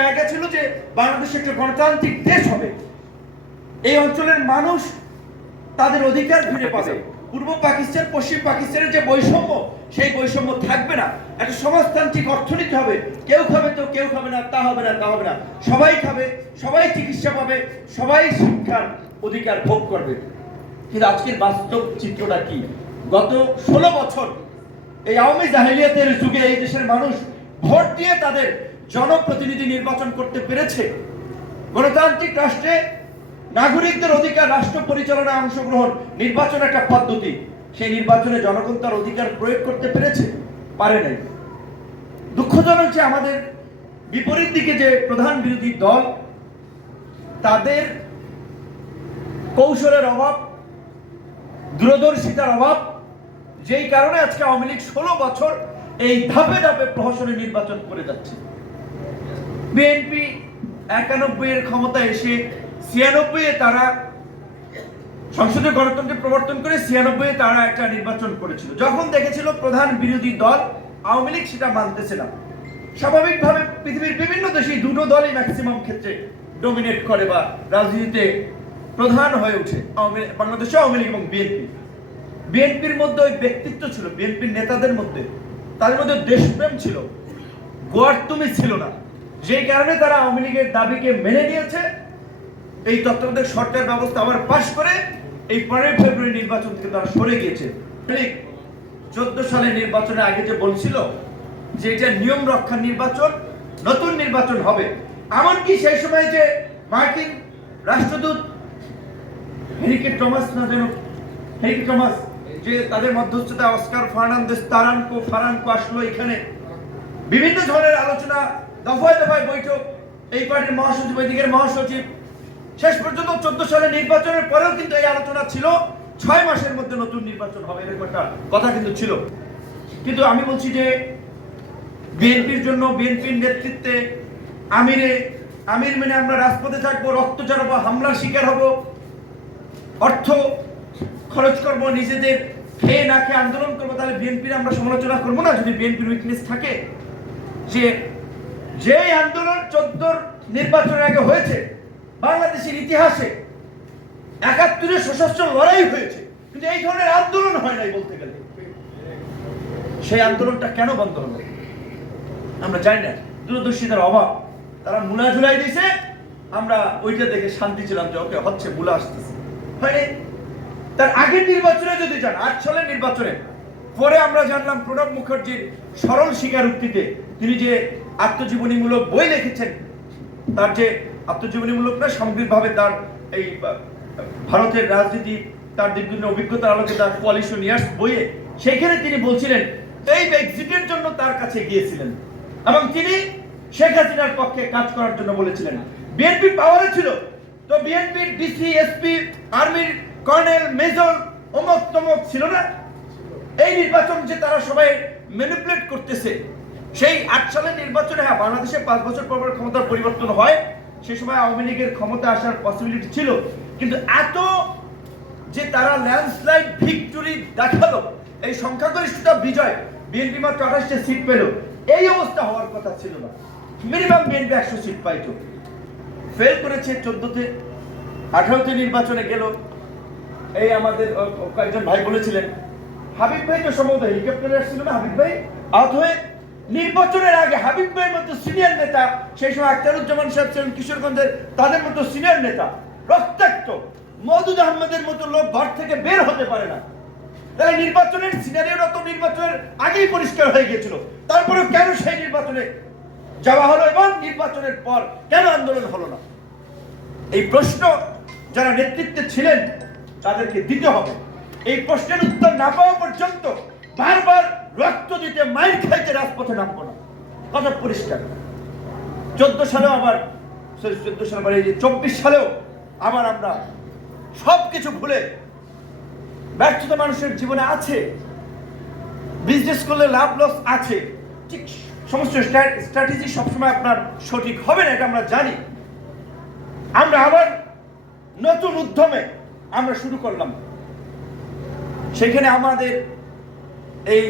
জায়গা ছিল যে বাংলাদেশ একটা গণতান্ত্রিক দেশ হবে, এই অঞ্চলের মানুষ তাদের অধিকার ফিরে পাবে, পূর্ব পাকিস্তান পশ্চিম পাকিস্তানের যে বৈষম্য সেই বৈষম্য থাকবে না, একটা সমাজতান্ত্রিক অর্থনীতি হবে, কেউ খাবে তো কেউ খাবে না, তা হবে না তা হবে না, সবাই খাবে, সবাই চিকিৎসা পাবে, সবাই শিক্ষার অধিকার ভোগ করবে। কিন্তু আজকের বাস্তব চিত্রটা কি? গত 16 বছর এই আওয়ামী জাহেলিয়াতের যুগে এই দেশের মানুষ ভোট দিয়ে তাদের জনপ্রতিনিধি নির্বাচন করতে পেরেছে। গণতান্ত্রিক রাষ্ট্রে নাগরিকদের অধিকার, রাষ্ট্র পরিচালনায় অংশগ্রহণ, নির্বাচন একটা পদ্ধতি, সেই নির্বাচনে জনগণ তার অধিকার প্রয়োগ করতে পেরেছে, পারে নাই। দুঃখজনক যে আমাদের বিপরীত দিকে যে প্রধান বিরোধী দল, তাদের কৌশলের অভাব, দূরদর্শিতার অভাব, যেই কারণে আজকে আওয়ামী লীগ 16 বছর এই ধাপে ধাপে প্রহসনের নির্বাচন করে যাচ্ছে। বিএনপি 91 এর ক্ষমতায় এসে 96 এ তারা সংসদে গণতন্ত্র প্রবর্তন করে 96 এ তারা একটা নির্বাচন করেছিল। যখন দেখেছিল প্রধান বিরোধী দল আওয়ামী লীগ সেটা মানতেছে না, স্বাভাবিকভাবে পৃথিবীর বিভিন্ন দেশে দুটো দলই ম্যাক্সিমাম ক্ষেত্রে ডমিনেট করে বা রাজনীতিতে প্রধান হয়ে ওঠে, বাংলাদেশে আওয়ামী লীগ এবং বিএনপি। বিএনপির মধ্যে ওই ব্যক্তিত্ব ছিল, বিএনপির নেতাদের মধ্যে, তাদের মধ্যে দেশপ্রেম ছিল, গোয়ার্তুমি ছিল না, যেই কারণে তারা আওয়ামী লীগের দাবিকে মেনে নিয়েছে। এই তত্ত্বাবধায়ক সরকার ব্যবস্থা আবার পাশ করে এই 15 ফেব্রুয়ারি নির্বাচন থেকে তারা সরে গিয়েছে। 14 সালে নির্বাচনের আগে যে বলছিল যে এটা নিয়ম রক্ষার নির্বাচন, নতুন নির্বাচন হবে, এমনকি সেই সময় যে মার্কিন রাষ্ট্রদূত হেনরিকে টমাস যে তাদের মধ্যস্থতায় অস্কার ফার্নান্দেজ ফারাঙ্কো আসলো এখানে, বিভিন্ন ধরনের আলোচনা, দফায় দফায় বৈঠক, এই পার্টির মহাসচিব, ওই দিকের মহাসচিব, শেষ পর্যন্ত 14 সালে নির্বাচনের পরেও কিন্তু এই আলোচনা ছিল 6 মাসের মধ্যে নতুন নির্বাচন হবে, এরকম একটা কথা কিন্তু ছিল। কিন্তু আমি বলছি যে বিএনপির জন্য, বিএনপির নেতৃত্বে আমির মেনে আমরা রাজপথে থাকবো, রক্ত ঝরাবো, হামলার শিকার হব, অর্থ খরচ করব, নিজেদের খেয়ে না খেয়ে আন্দোলন করবো, তাহলে বিএনপির আমরা সমালোচনা করবো না? যদি বিএনপির উইকনেস থাকে যে আন্দোলন 14 নির্বাচনের আগে হয়েছে, বাংলাদেশের ইতিহাসে 71 সশস্ত্র লড়াই হয়েছে, কিন্তু এই ধরনের আন্দোলন হয় নাই বলতে গেলে। সেই আন্দোলনটা কেন বন্ধ হলো আমরা জানি না, দূরদর্শিতার অভাব। তারা মুলা ঝুলাই দিয়েছে, আমরা ওইটা দেখে শান্তি ছিলাম যে ওকে হচ্ছে, মুলা আসতেছে। হয়নি। তার আগের নির্বাচনে যদি যান, 8 সালের নির্বাচনে পরে আমরা জানলাম প্রণব মুখার্জির সরল স্বীকারোক্তিতে তিনি যে আত্মজীবনীমূলক বই লিখেছেন, তার যে আত্মজীবনীমূলক না, সামগ্রিকভাবে তার এই ভারতের রাজনীতি, তার দীর্ঘদিনের অভিজ্ঞতার আলোকে তার কোয়ালিশন ইয়ার্স বইয়ে, সেখানে তিনি বলছিলেন এই এক্সিটের জন্য তার কাছে গিয়েছিলেন এবং তিনি শেখ হাসিনার পক্ষে কাজ করার জন্য বলেছিলেন। বিএনপি পাওয়ারে ছিল, তো বিএনপির ডিসি, এসপি, আর্মির কর্নেল, মেজর, অমক তমক ছিল না? এই নির্বাচন যে তারা সবাই ম্যানিপুলেট করতেছে, সেই 8 সালের নির্বাচনে, হ্যাঁ বাংলাদেশে 5 বছর পর পর ক্ষমতার পরিবর্তন হয়, সেই সময় আওয়ামী লীগের ক্ষমতা আসার পসিবিলিটি ছিল, কিন্তু এত যে তারা ল্যান্ডস্লাইড ভিক্টরি দেখালো, এই সংখ্যাগরিষ্ঠতা বিজয়, বিএনপি মাত্র 28টা সিট পেল, এই অবস্থা হওয়ার কথা ছিল না। মিনিমাম বিএনপি 100 সিট পাইতো, ফেল করেছে 14তে, 18তে নির্বাচনে গেল। এই আমাদের কয়েকজন ভাই বলেছিলেন, হাবিব ভাই তো সম্ভবত হেলিকপ্টারে আসছিল না, হাবিব ভাই আহত হয়ে, নির্বাচনের আগে হাবিব ভাইয়ের মতো সিনিয়র নেতা, সেই সময় আখতারুজ্জামান সাহেব ছিলেন কিশোরগঞ্জের, তাদের মতো সিনিয়র নেতা, রক্তাক্ত মওদুদ আহমেদের মতো লোক ঘর থেকে বের হতে পারে না। তাহলে নির্বাচনের সিনারিওটা তো নির্বাচনের আগেই পরিষ্কার হয়ে গিয়েছিল, তারপরেও কেন সেই নির্বাচনে যাওয়া হলো এবং নির্বাচনের পর কেন আন্দোলন হলো না? এই প্রশ্ন যারা নেতৃত্বে ছিলেন তাদেরকে দিতে হবে। এই প্রশ্নের উত্তর না পাওয়া পর্যন্ত বারবার রক্ত দিতে, মাইর খাইতে রাজপথে নামবো না, কথা পরিষ্কার। 14 সালেও আবার, 14 সালে আবার, এই যে 24 সালেও আবার আমরা সবকিছু ভুলে, ব্যর্থতা মানুষের জীবনে আছে, বিজনেস করলে লাভ লস আছে, ঠিক সমস্ত স্ট্র্যাটেজি সবসময় আপনার সঠিক হবে না, এটা আমরা জানি। আমরা আবার নতুন উদ্যমে আমরা শুরু করলাম। সেখানে আমাদের এই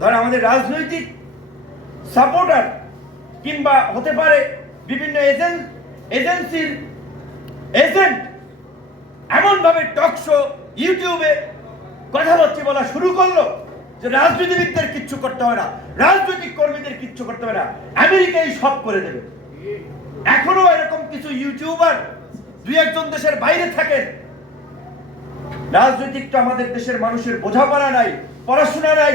ধর আমাদের রাজনৈতিক সাপোর্টার কিংবা হতে পারে বিভিন্ন এজেন্সির এজেন্ট এমন ভাবে টক শো ইউটিউবে কথাবার্তা বলা শুরু করলো যে রাজনীতিবিদদের কিচ্ছু করতে হবে না, রাজনৈতিক কর্মীদের কিচ্ছু করতে হবে না, আমেরিকাই সব করে দেবে। এখনো এরকম কিছু ইউটিউবার দুই একজন দেশের বাইরে থাকেন। রাজনৈতিকটা আমাদের দেশের মানুষের বোঝাপড়া নাই, পড়াশোনা নাই,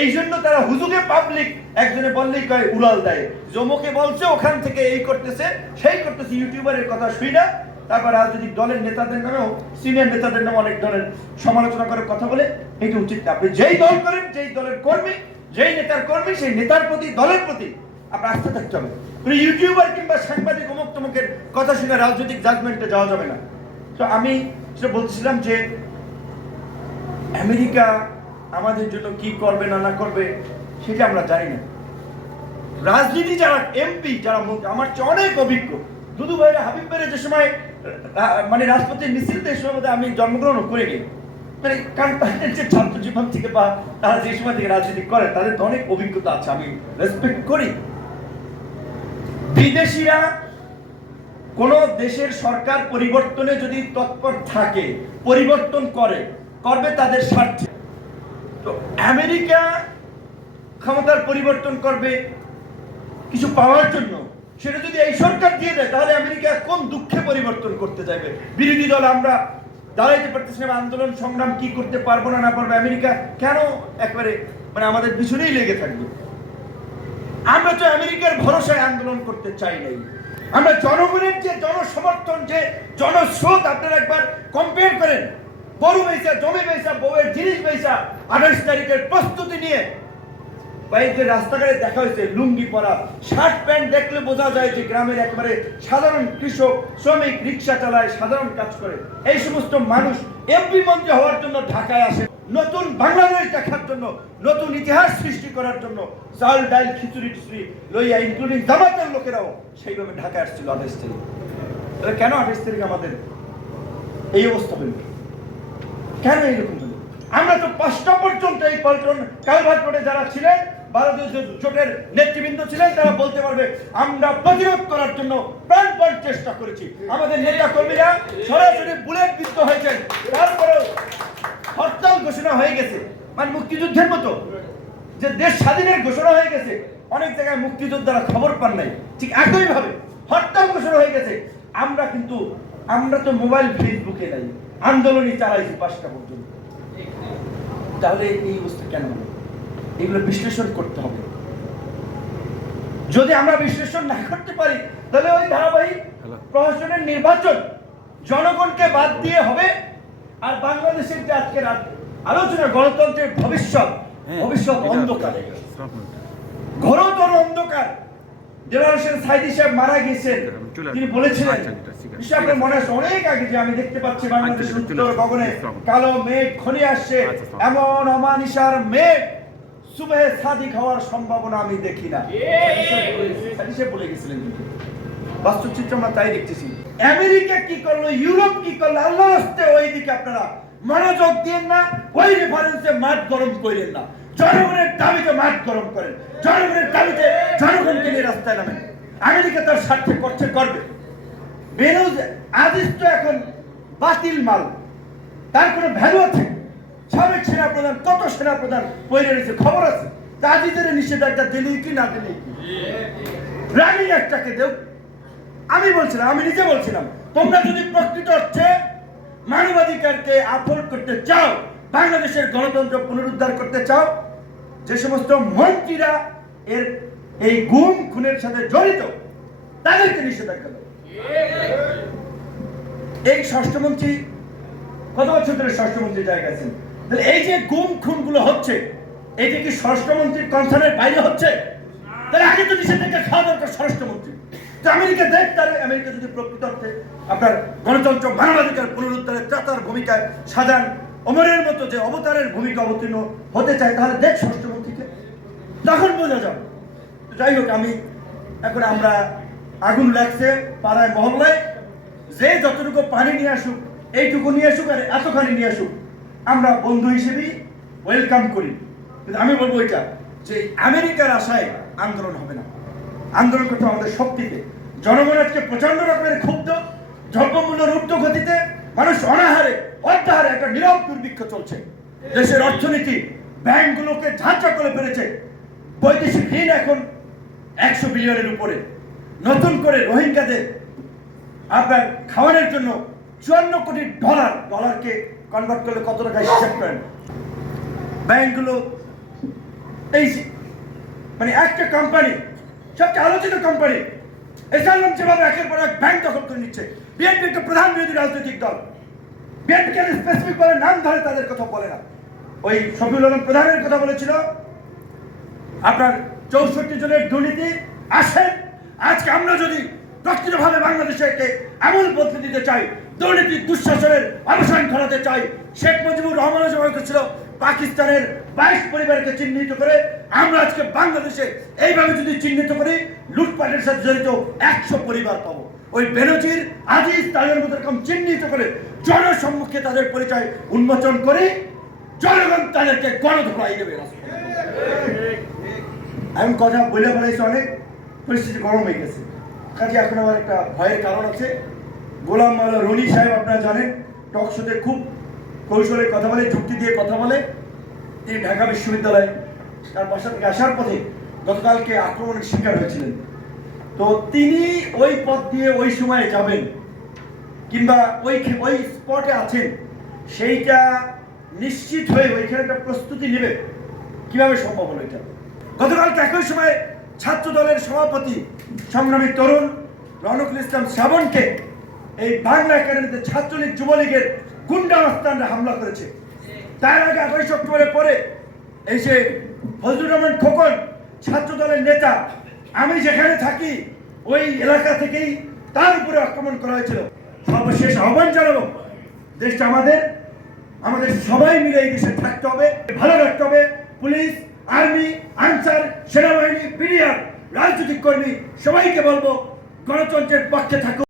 এই জন্য তারা হুজুগে পাবলিক একজনে বললেই কয় উড়াল দেয়, জমকে বলছে ওখান থেকে এই করতেছে সেই করতেছে, ইউটিউবারের কথা শুই না। তারপর রাজনৈতিক দলের নেতাদের নামেও সিনিয়র নেতাদের নামে অনেক ধরনের সমালোচনা করে কথা বলে, এটা উচিত না। আপনি যেই দল করেন, যেই দলের কর্মী, যেই নেতার কর্মী, সেই নেতার প্রতি, দলের প্রতি আপনার আস্থা থাকতে হবে। ইউটিউবার কিংবা সাংবাদিক অমুক তমুকের কথা শুনে রাজনৈতিক জাজমেন্টে যাওয়া যাবে না। তো আমি সেটা বলছিলাম যে আমেরিকা আমাদের জন্য কি করবে না করবে সেটা আমরা জানি না। রাজনীতি যারা এমপি, যারা আমার চেয়ে অনেক অভিজ্ঞ, দুদু ভাইরা, হাবিব ভাইরা যে সময় মানে রাজপথের মিছিলতে, এই সময় আমি জন্মগ্রহণ করিনি, মানে কারণ তাদের যে ছাত্র জীবন থেকে বা তারা যে সময় থেকে রাজনীতি করে তাদের তো অনেক অভিজ্ঞতা আছে, আমি রেসপেক্ট করি। বিদেশিরা কোন দেশের সরকার পরিবর্তনে যদি তৎপর থাকে, পরিবর্তন করবে তাদের স্বার্থে। তো আমেরিকা ক্ষমতার পরিবর্তন করবে কিছু পাওয়ার জন্য, সেটা যদি এই সরকার দিয়ে দেয় তাহলে আমেরিকা কোন দুঃখে পরিবর্তন করতে যাবে? বিরোধী দল আমরা দাঁড়াইতে পারতেছি না, আন্দোলন সংগ্রাম কি করতে পারবো না পারবো, আমেরিকা কেন একবারে মানে আমাদের পিছনেই লেগে থাকবে? আমরা তো আমেরিকার ভরসায় আন্দোলন করতে চাই নাই। আমরা জনগণের যে জনসমর্থন, যে জনস্রোত, আপনারা একবার কম্পেয়ার করেন। গরু বেচা, জমি বেচা, বউয়ের জিনিস বেচা, 28 তারিখের প্রস্তুতি নিয়ে কয়েকজন রাস্তাঘাটে দেখা হয়েছে লুঙ্গি পরা, শার্ট প্যান্ট দেখলে বোঝা যায় যে গ্রামের একেবারে সাধারণ কৃষক, শ্রমিক, রিক্সা চালায়, সাধারণ কাজ করে। এই সমস্ত মানুষ এমপি মন্ত্রী হওয়ার জন্য ঢাকায় আসে, নতুন বাংলাদেশ দেখার জন্য, নতুন ইতিহাস সৃষ্টি করার জন্য। চাল ডাল খিচুড়ি টিচুড়ি লইয়া, ইনক্লুডিং জামাতের লোকেরাও সেইভাবে ঢাকায় আসছিল 28 তারিখ। তাহলে কেন 28 তারিখ আমাদের এই অবস্থা হইল? কেন এইরকম হলো? আমরা তো 5টা পর্যন্ত এই পল্টন কালভার্ট রোডে যারা ছিলেন, ভারতীয় জোটের নেতৃবৃন্দ ছিলেন, তারা বলতে পারবে আমরা প্রতিরোধ করার জন্য প্রাণপণ চেষ্টা করেছি। আমাদের নেতা কর্মীরা সরাসরি বুলেট বিদ্ধ হয়েছেন, তারপরেও হরতাল ঘোষণা হয়ে গেছে, মানে মুক্তিযুদ্ধের মতো যে দেশ স্বাধীনের ঘোষণা হয়ে গেছে। অনেক জায়গায় মুক্তিযোদ্ধারা খবর পান নাই, ঠিক একই ভাবে হরতাল ঘোষণা হয়ে গেছে। আমরা তো মোবাইল ফেসবুকে নাই, আন্দোলনই চালাইছি 5টা পর্যন্ত। তাহলে এই অবস্থা কেন হলো? এগুলো বিশ্লেষণ করতে হবে। যদি আমরা বিশ্লেষণ না করতে পারি তাহলে ওই ধারাবাহিক প্রশাসনের নির্বাচন জনগণকে বাদ দিয়ে হবে। আর বাংলাদেশের যে আজকের আলোচনা, গণতন্ত্রের ভবিষ্যৎ অন্ধকারে, ঘোরতর অন্ধকার। জেনারেল হোসেন সাইদি সাহেব মারা গিয়েছেন, তিনি বলেছিলেন, আপনার মনে আছে অনেক আগে, যে আমি দেখতে পাচ্ছি বাংলাদেশের উত্তর গগনে কালো মেঘ ঘনিয়ে আসছে, এমন অমানিসার মেঘ সুবহে সাদিক হওয়ার সম্ভাবনা আমি দেখি না। সাইদি সাহেব বলে গেছিলেন, বাস্তব চিত্র আমরা তাই দেখতেছি। আমেরিকা কি করলো, ইউরোপ কি করলো, আল্লাহর রাস্তে ওই দিকে আপনারা মনোযোগ দিয়েন না, ওই রেফারেন্সে মাঠ গরম করেন না। জনগণের দাবিতে মাঠ গরম করেন, জনগণের দাবিতে জনগণকে নিয়ে রাস্তায় নামেন। আমেরিকা তার স্বার্থে করবে। বেরোজ আজিজ তো এখন বাতিল মাল, তার কোনো ভ্যালু আছে? সাবেক সেনাপ্রধান, কত সেনাপ্রধান পড়ে রয়েছে, খবর আছে। আজিজের নিষেধাজ্ঞা দিলেই কি না দিলেই কি, রানিং একটাকে দেও। আমি নিজে বলছিলাম, তোমরা যদি প্রকৃত অর্থে মানবাধিকারকে আপহোল্ড করতে চাও, বাংলাদেশের গণতন্ত্র পুনরুদ্ধার করতে চাও, যে সমস্ত মন্ত্রীরা এই গুম খুনের সাথে জড়িত তাদেরকে নিষেধাজ্ঞা দাও। এই ষষ্ঠমন্ত্রী কত বছর ধরে ষষ্ঠমন্ত্রী জায়গা আছেন, তাহলে এই যে গুম খুন গুলো হচ্ছে, এই যে কি ষষ্ঠমন্ত্রীর কনসার্নের বাইরে হচ্ছে? তাহলে আগে তো নিষেধাজ্ঞা খাওয়া দরকার ষষ্ঠমন্ত্রী। আমেরিকা দেখ, তাহলে আমেরিকা যদি প্রকৃত অর্থে আপনার গণতন্ত্র মানবাধিকার পুনরুদ্ধারের ত্রাতার ভূমিকায় সাজান, ওমরের মতো যে অবতারের ভূমিকা অবতীর্ণ হতে চায়, তাহলে দেখ ষষ্ঠমন্ত্রীকে, তখন বোঝা যাবে। যাই হোক, এখন আমরা আগুন লাগছে পাড়ায় মহল্লায়, যে যতটুকু পানি নিয়ে আসুক, এইটুকু নিয়ে আসুক আর এতখানি নিয়ে আসুক, আমরা বন্ধু হিসেবেই ওয়েলকাম করি। কিন্তু আমি বলবো এটা, যে আমেরিকার আশায় আন্দোলন হবে না। আন্দোলন করতে আমাদের শক্তিতে, জনগণ আজকে প্রচন্ড রকমের ক্ষুব্ধ। দ্রব্যমূল্যের ঊর্ধ্ব গতিতে মানুষ অনাহারে অর্ধাহারে একটা নীরব দুর্ভিক্ষ চলছে। দেশের অর্থনীতি ব্যাংকগুলোকে ঝাঁঝা করে ফেলেছে। বৈদেশিক ঋণ এখন 100 বিলিয়নের উপরে। নতুন করে রোহিঙ্গাদের আপনার খাওয়ানোর জন্য 54 কোটি ডলারকে কনভার্ট করলে কত টাকা হিসাব করেন। ব্যাংকগুলো এই মানে একটা কোম্পানি, সবচেয়ে আলোচিত কোম্পানি এসালাম যেভাবে একের পর এক ব্যাংক দখল করে নিচ্ছে। বিএনপি একটা প্রধান বিরোধী রাজনৈতিক দল, বিএনপিকে স্পেসিফিক ভাবে নাম ধরে তাদের কথা বলে না। ওই শফিউল আলম প্রধানের কথা বলেছিল আপনার 64 জনের দুর্নীতি। আসেন আজকে আমরা যদি প্রকৃতভাবে বাংলাদেশকে এমন বদলে দিতে চাই, দুর্নীতি দুঃশাসনের অবসান ঘটাতে চাই, শেখ মুজিবুর রহমান ছিল পাকিস্তানের 22 পরিবারকে চিহ্নিত করে, আমরা আজকে বাংলাদেশে এইভাবে যদি চিহ্নিত করি লুটপাটের সাথে জড়িত 100 পরিবার পাবো। ওই বেনজির আজিজ তাদের মতো এরকম চিহ্নিত করে জনসম্মুখে তাদের পরিচয় উন্মোচন করে জনগণ তাদেরকে গণধোলাই দেবে। আমি কথা বলে বলেছি, অনেক পরিস্থিতি গরম হয়ে গেছে, কাজে এখন আমার একটা ভয়ের কারণ আছে। গোলাম মাওলা রনি সাহেব আপনারা জানেন, টক শোতে খুব কৌশলে কথা বলে, যুক্তি দিয়ে কথা বলে। তিনি ঢাকা বিশ্ববিদ্যালয়ে তার বাসা থেকে আসার পথে গতকালকে আক্রমণের শিকার হয়েছিলেন। তো তিনি ওই পথ দিয়ে ওই সময়ে যাবেন কিংবা ওই স্পটে আছেন, সেইটা নিশ্চিত হয়ে ওইখানে একটা প্রস্তুতি নেবে কিভাবে সম্ভব হলো এটা। গতকালকে একই সময় ছাত্র দলের সভাপতি সংগ্রামী তরুণ রনকুল ইসলাম শ্রাবণকে এই বাংলা একাডেমিতে ছাত্রলীগ যুবলীগের গুন্ডা মাস্তানরা হামলা করেছে। তার আগে 28 অক্টোবরের পরে এই যে ফজলুর রহমান খোকন ছাত্র দলের নেতা, আমি যেখানে থাকি ওই এলাকা থেকেই তার উপরে আক্রমণ করা হয়েছিল। সর্বশেষ আহ্বান জানাবো, দেশটা আমাদের সবাই মিলে এই দেশে থাকতে হবে, ভালো রাখতে হবে। পুলিশ, আর্মি, আনসার, সেনাবাহিনী, বিডিআর, রাজনৈতিক কর্মী সবাইকে বলবো গণতন্ত্রের পক্ষে থাকুন।